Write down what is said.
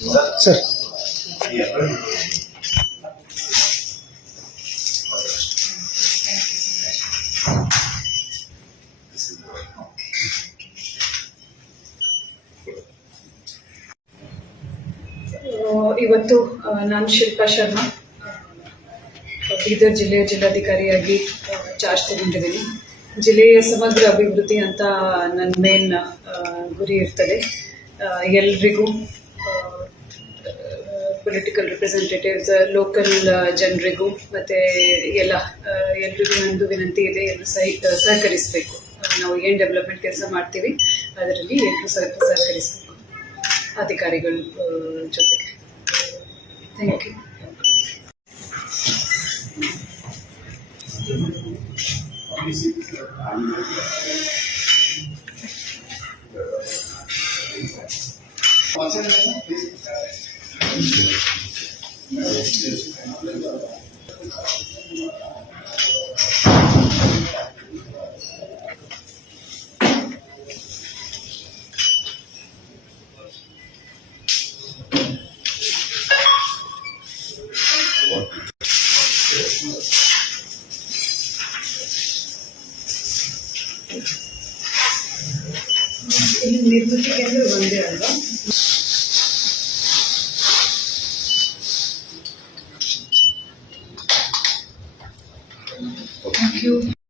Sir ಇವತ್ತು ನಾನು ಶಿಲ್ಪಾ ಶರ್ಮಾ ಬೀದರ್ ಜಿಲ್ಲೆಯ ಜಿಲ್ಲಾಧಿಕಾರಿಯಾಗಿ ಚಾರ್ಜ್ ತಗೊಂಡಿದ್ದೀನಿ. ಜಿಲ್ಲೆಯ ಸಮಗ್ರ ಅಭಿವೃದ್ಧಿ ಅಂತ ನನ್ನ ಮೇನ್ ಗುರಿ ಇರ್ತದೆ. ಎಲ್ರಿಗೂ ಪೊಲಿಟಿಕಲ್ ರಿಪ್ರೆಸೆಂಟೇಟಿವ್ಸ್, ಲೋಕಲ್ ಜನರಿಗೂ ಮತ್ತು ಎಲ್ರಿಗೂ ನಂದು ವಿನಂತಿ ಇದೆ, ಎಲ್ಲರೂ ಸಹಕರಿಸಬೇಕು. ನಾವು ಏನು ಡೆವಲಪ್ಮೆಂಟ್ ಕೆಲಸ ಮಾಡ್ತೀವಿ ಅದರಲ್ಲಿ ಎಲ್ಲರೂ ಸಹಕರಿಸಬೇಕು ಅಧಿಕಾರಿಗಳ ಜೊತೆಗೆ. Thank you. ಇಲ್ಲಿ ನಿರ್ಮಿತಿ ಕೇಂದ್ರ ಒಂದೇ ಅಲ್ವಾ?